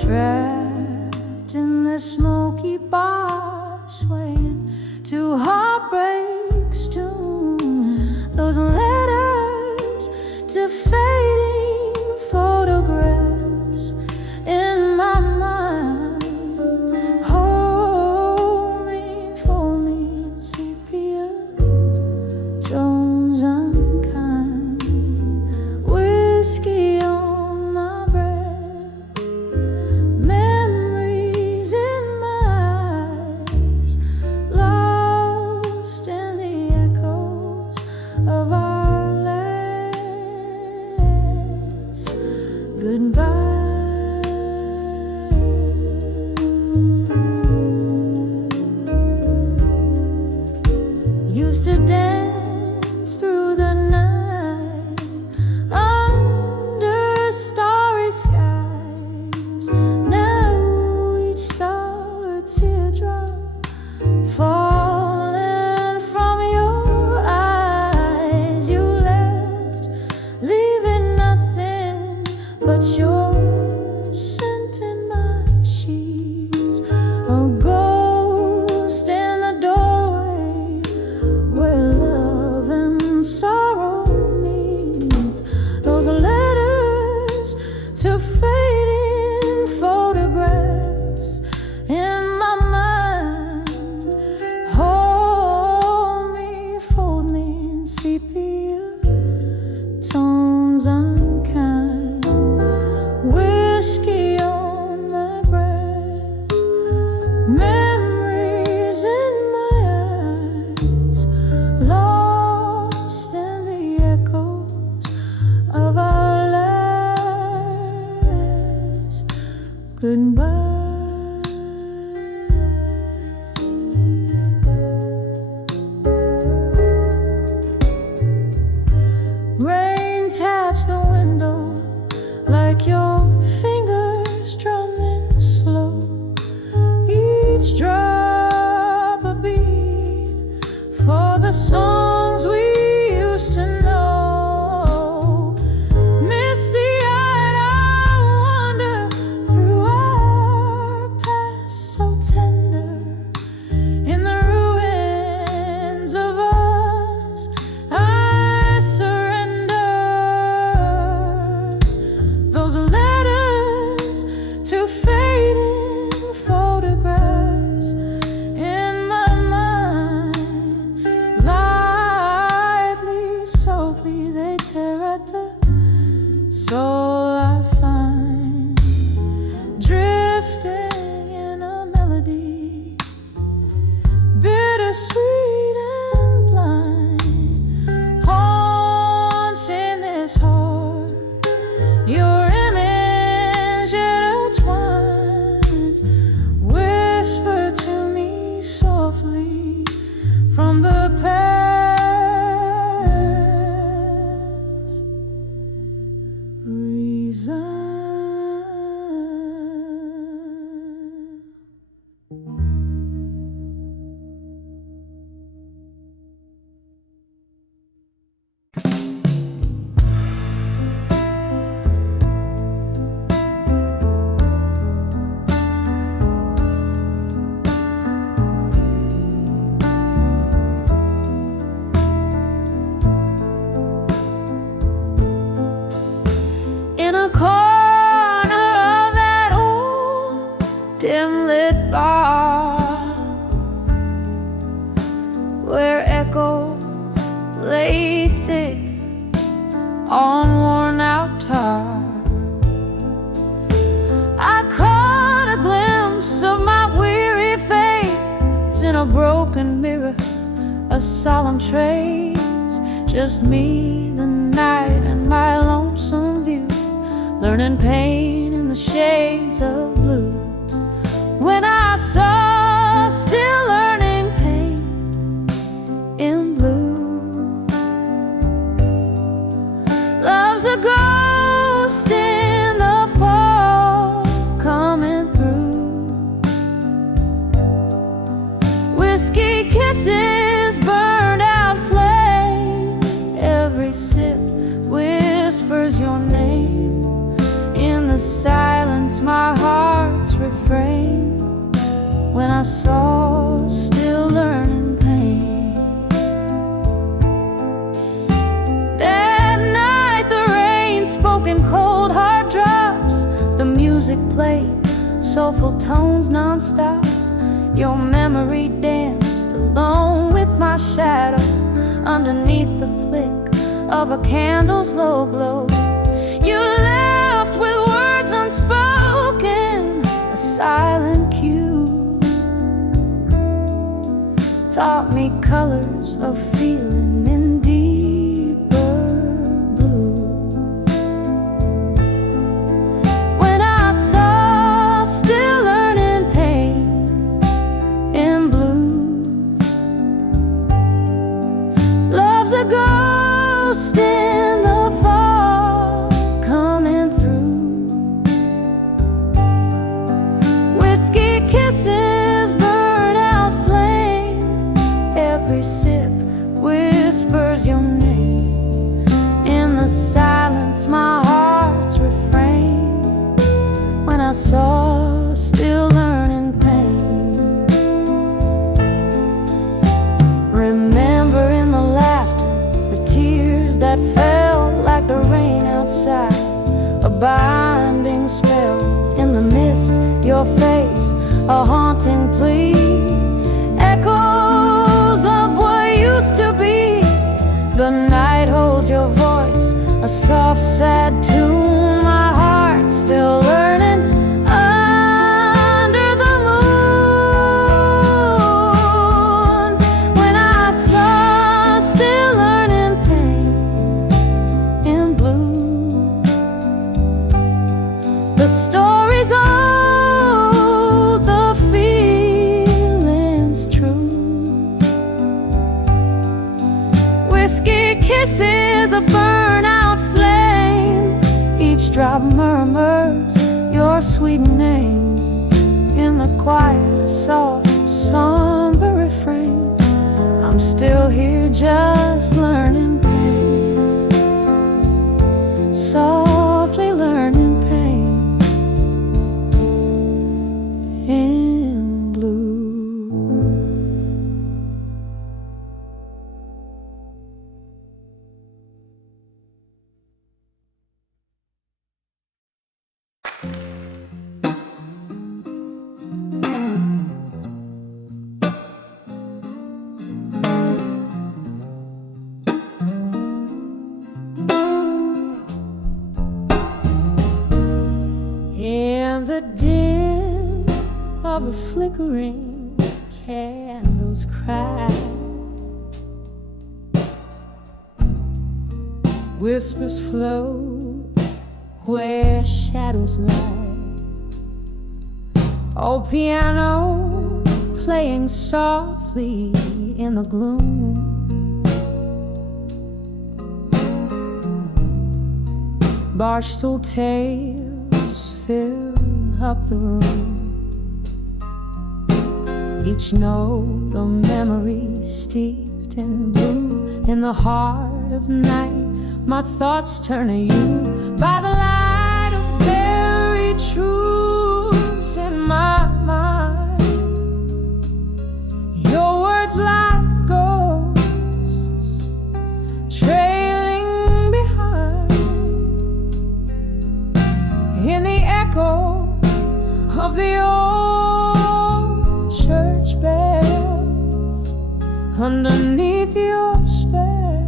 Trapped in this smoky bar, swaying to heartbreak's tune. Those letters to fading photographs in my mind. Hold me, fold me in sepia tones unkind. Whiskey on my breath, memories in my eyes, lost in the echoes of our last goodbye. Used to dance through the night under starry skies. Now each star a teardrop falling from your eyes. You left, leaving nothing but your scent in my sheets. A ghost in the doorway where love and sorrow meets. Those letters to fading photographs in my mind. Hold me, fold me in sepia tones unkind. Whiskey on my breath, memories in my eyes, lost in the echoes of our last goodbye. Rain taps the window like your fingers drumming slow. Each drop a beat for the songs we used to know. Misty-eyed, I wander through our dim lit bar where echoes lay thick on worn out tar. I caught a glimpse of my weary face in a broken mirror, a solemn trace, just me, the night, and my lonesome view, learning pain in the shades of blue. When I saw still learning pain in blue. Love's a ghost in the fall coming through. Whiskey kisses, burned out flame, every sip whispers your name. In the silence my heart's refrain. When I saw still learning pain. That night the rain spoke in cold hard drops. The music played soulful tones non-stop. Your memory danced alone with my shadow underneath the flick of a candle's low glow. You left with words unspoken, a silent cue. Taught me colors of feeling in deeper blue. When I saw still learning pain in blue. Love's a ghost in the fall coming through. Whiskey kisses, burn out flame, every sip whispers your name. In the silence my heart's refrain. When I saw still learning pain. Remembering the laughter, the tears that fell like the rain outside, a binding spell in the mist, your face, a haunting plea. Echoes of what used to be. The night holds your voice, a soft sad tune. My heart still learning under the moon. When I saw still learning pain in blue. The story's old, the feeling's true. Whiskey kisses, a burnout flame, each drop murmurs your sweet name. In the quiet, a soft, somber refrain. I'm still here just learning pain, softly learning pain in blue. In the dim of a flickering candle's cry, whispers flow where shadows lie. Oh, piano playing softly in the gloom. Barstool tales fill up the room. Each note a memory steeped in blue. In the heart of night, my thoughts turn to you. By the light of buried truths in my mind, your words like ghosts trailing behind. In the echo of the old underneath your spell,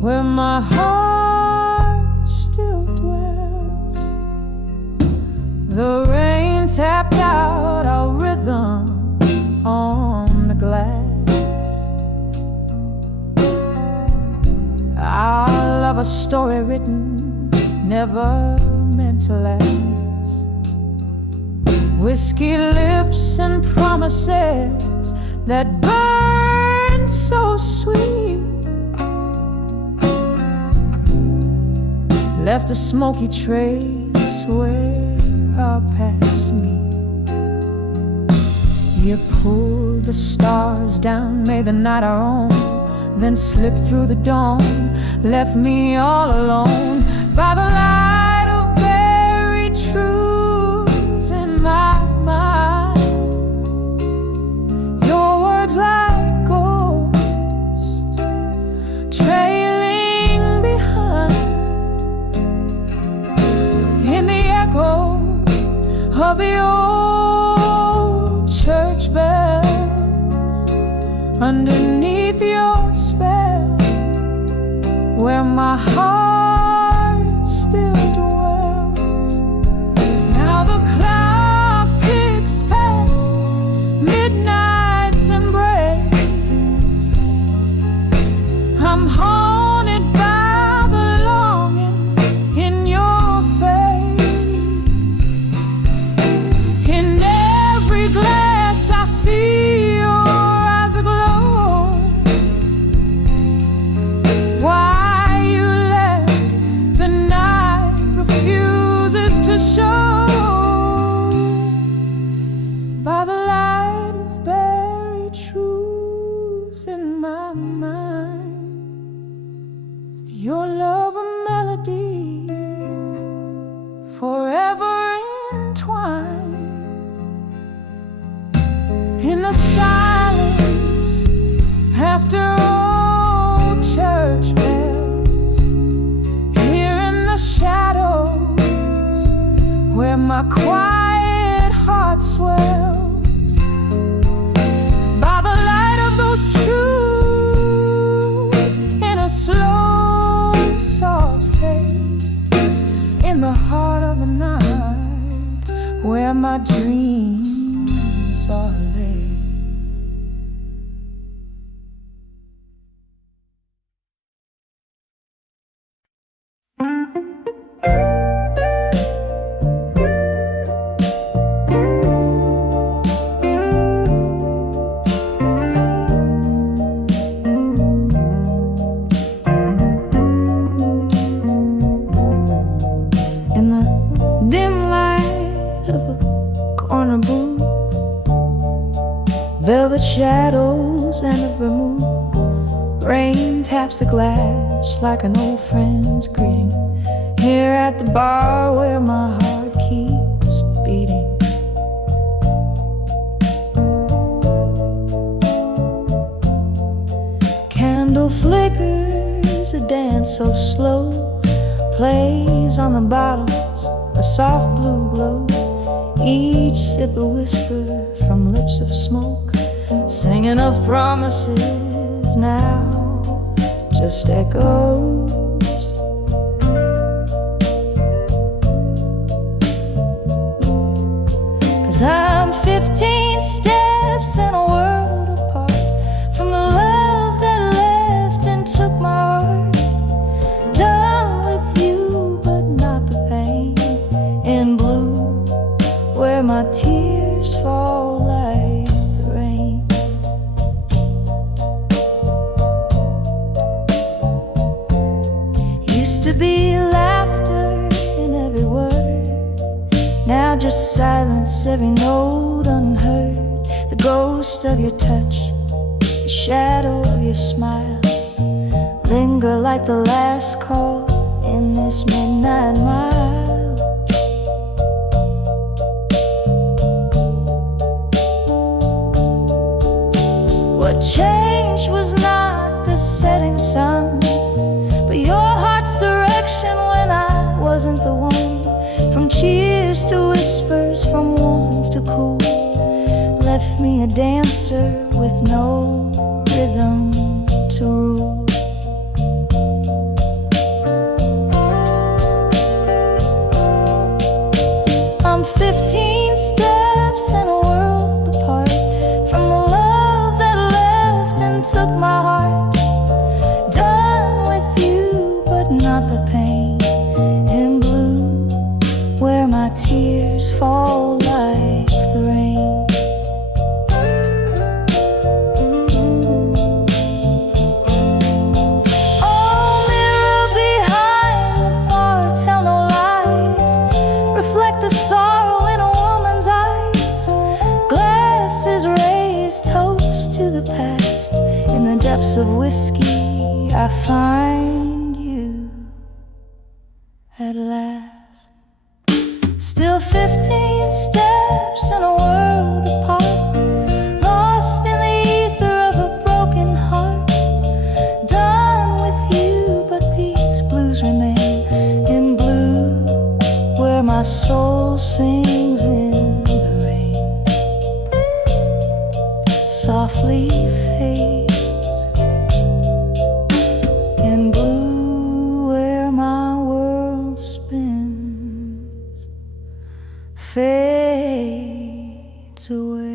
where my heart still dwells. The rain tapped out our rhythm on the glass. Our love, a story written, never meant to last. Whiskey lips and promises that burn so sweet left a smoky trace where our paths meet. You pulled the stars down, made the night our own, then slipped through the dawn, left me all alone by the light of buried truths in my mind. Your words like ghosts trailing behind in the echo of the old church bells, underneath your spell, where my heart still dwells. Now the clock ticks past midnight's embrace. I'm haunted by the longing in your face. In every glass I see your eyes aglow. Why you left the night refuses to show. By the light of buried truths in my mind, your love a melody forever entwined. In the silence after old church bells, here in the shadows where my quiet heart swells. By the light of those truths in a slow, soft fade, in the heart of the night where my dreams are laid. In the dim light of a corner booth, velvet shadows and a vermouth, rain taps the glass like an old friend's greeting. Here at the bar where my heart keeps beating. Candle flickers, a dance so slow, plays on the bottles, a soft blue glow. Each sip a whisper from lips of smoke, singing of promises now just echoes. 'Cause I'm 15 steps in a world apart from the love that left and took my heart. Done with you, but not the pain. In blue, where my tears fall like the rain. Used to be laughter in every word, now just silence, every note unheard. The ghost of your touch, the shadow of your smile, linger like the last call in this midnight mile. What changed was not the setting sun, but your heart's direction when I wasn't the one. From cheers to whispers, from warmth to cool, left left me a dancer with no rhythm to rule. I'm 15 steps and a world apart from the love that left and took my heart. Done with you, but not the pain. In blue, where my tears fall like the rain. Oh, mirror behind the bar, tell no lies. Reflect the sorrow in a woman's eyes. Glasses raised, toast to the past. In the depths of whiskey, I find you at last. Still 15 steps and a world apart, lost in the ether of a broken heart. Done with you, but these blues remain. In blue, where my soul sings in the rain. Softly fades. In blue, where my world spins, fades away.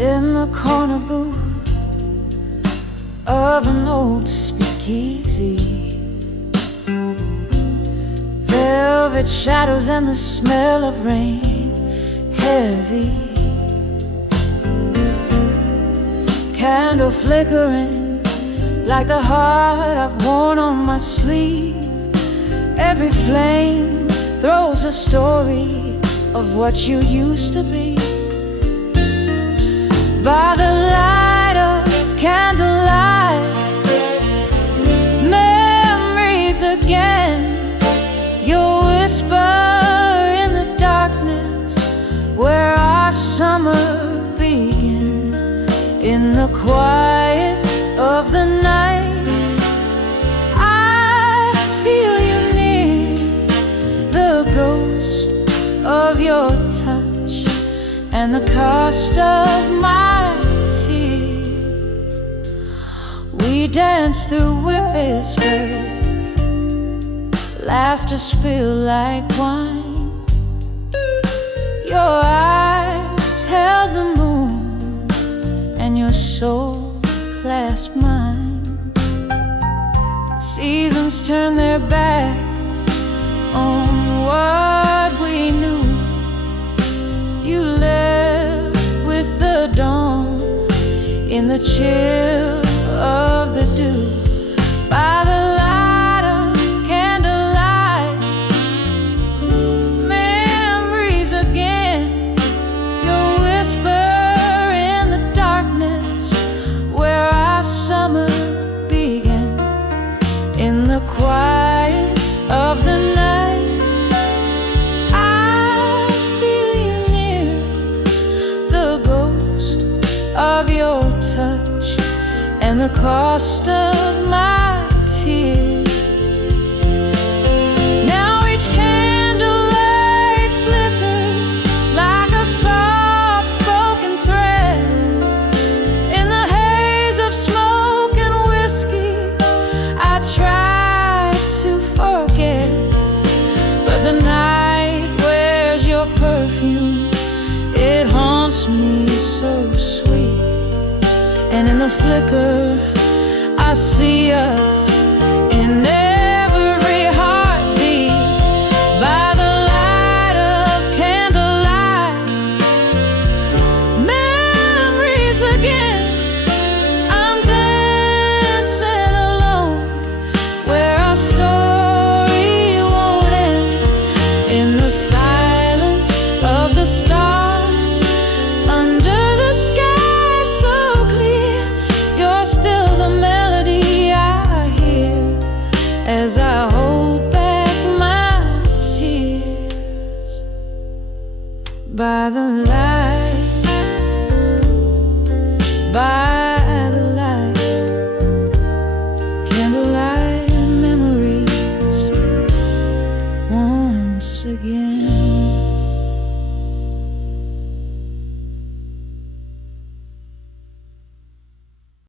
In the corner booth of an old speakeasy, velvet shadows and the smell of rain heavy. Candle flickering like the heart I've worn on my sleeve. Every flame throws a story of what you used to be. By the light of candlelight, memories again. You'll whisper in the darkness where our summer began. In the quiet of the night, I feel you near. The ghost of your touch and the cost of my tears. We dance through whispers, laughter spill like wine. Your eyes held the moon and your soul clasped mine. Seasons turn their back on what we knew. You left with the dawn in the chill of the dew. By the light of candlelight, memories again. You'll whisper in the darkness where our summer began. In the quiet of the night, I feel you near. The ghost of your touch and the cost of my tears. Now each candlelight flickers like a soft-spoken thread. In the haze of smoke and whiskey, I try to forget, but the night wears your perfume. It haunts me so sweet. And in the flicker, I see us